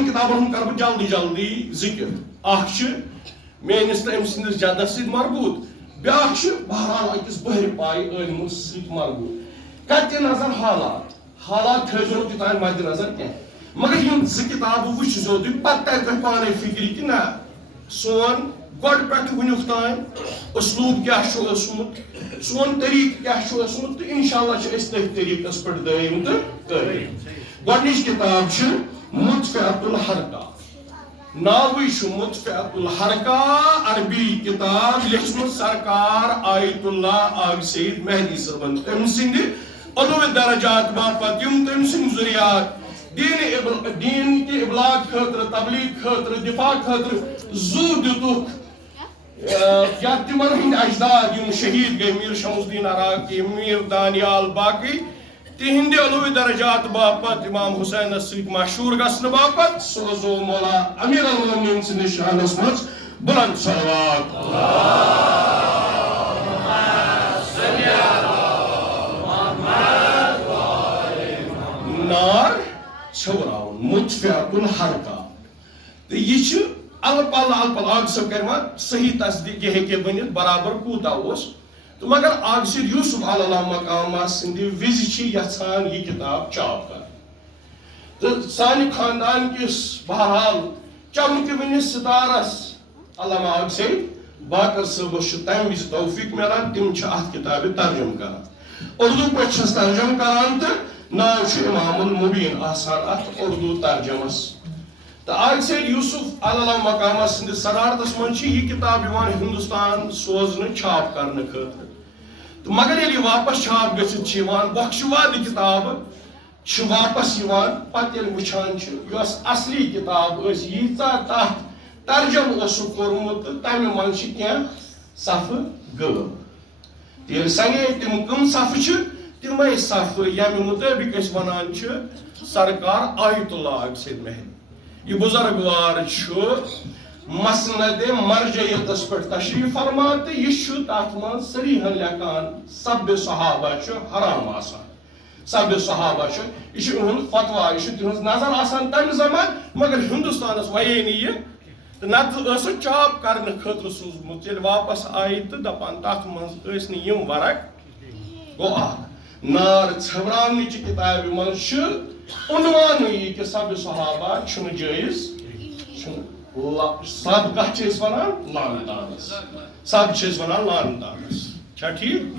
دون کتابن کر بہ جلدی جلدی ذکر اخ میانس تو ام سندس جدس ست مربوط بیاکھ بہرحال اکس بہر پائی علم ست مربوط کت نظر حالات تھو توتان مد نظر کی مگر یم ز کتاب وچھو تھی پتہ تر پانے فکر کہ نا سون گۄڈٕ پٮ۪ٹھٕ وٕنیُک تام اسلوٗب کیٛاہ چھُ اوسمُت سون طریٖقہٕ کیٛاہ چھُ اوسمُت تہٕ اِنشاءاللہ چھِ أسۍ تٔتھۍ طریٖقس پٮ۪ٹھ دٲیِم تہٕ قٲیِم گۄڈنِچ کِتاب چھِ مُطفِعۃ الحرکہ ناوٕے چھُ مُطفِعۃ الحرکہ عربی کِتاب لیٚچھمٕژ سرکار آیت اللہ آغ سید مہدی صٲبن تٔمۍ سٕنٛدِ علوِ درجات باپتھ یِم تٔمۍ سٕنٛدۍ ذُریات دین کے ابلاغ خاطر تبلیغ خاطر دفاع خاطر زو دتُکھ یا تمن ہند اجداد یم شہید گئی میر شمس الدین عراقی میر دانیال باقی تہند علو درجات باپت امام حسین ست مشہور گھن باپت سوزو مولا امیر المومنین سندس شانس مز بلند صلوات نار چھوراؤن مطفِعۃ الحرکہ تو یہ الگ پل آغ صٲب کرِ صحیح تصدیق یہ ہیٚکہِ ؤنِتھ برابر کوٗتاہ اوس تو مگر آغ سید یوسف علیہ اللہ مقامہ سندِ وِزِ چھِ یژھان یہ کتاب چاپ کرٕنۍ تو سانہِ خاندان کس بہرحال چمکہِ ؤنِس ستارس علامہ آغ سید باقر صٲبس چھُ تمہِ وِزِ توفیق ملان تِم چھِ اتھ کتابہِ ترجمہ کران اردو پٲٹھۍ چھس ترجمہ کران تہٕ ناو چھُ امام المبین آسان اتھ اردو ترجمس تو آغ سید یوسف علیہ اللہ مقامہ سندس صدارتس من چھِ یہ کتاب یوان ہندوستان سوزنہٕ چھاپ کرنہٕ خٲطرٕ تو مگر ییٚلہِ یہِ واپس چھاپ گٔژھِتھ چھِ یِوان بخشوادٕ کتابہٕ چھِ واپس یِوان پتہٕ ییٚلہِ وٕچھان چھِ یۄس اصلی کتاب ٲس ییٖژاہ تتھ ترجمہ اوسُکھ کوٚرمُت تہٕ تمہِ منٛز چھِ کینٛہہ صفہٕ غٲب تہٕ ییٚلہِ سنے تِم کٕم صفہٕ چھِ تِمے صفہٕ ییٚمہِ مُطٲبِق أسۍ ونان چھِ سرکار آیت اللہ آغ سید مہدی یہ بزرگوار چھُ مسند مرجعیتس پٮ۪ٹھ تشریف فرما تہٕ یہِ چھُ تتھ منٛز صریحن لیکھان سب صحابہ چھُ حرام آسان سب صحابہ چھُ یہِ چھُ یِہُنٛد فتوا یہِ چھُ تِہنٛز نظر آسان تمہِ زمان مگر ہندوستانس وَیے نہٕ یہِ تہٕ نتہٕ ٲس سۄ چاپ کرنہٕ خٲطرٕ سوٗزمُت ییٚلہِ واپس آیہِ تہٕ دپان تتھ منٛز ٲسۍ نہٕ یِم ورق گوٚو اکھ نار ژھٮ۪وراونٕچہِ کِتابہِ منٛز چھُ عنوانٕے یہِ کہِ سب صحابہ چھُنہٕ جٲیز چھُنہٕ سب کتھ چھِ أسۍ ونان لانتانس سب چھِ أسۍ ونان لانتانس چھا ٹھیٖک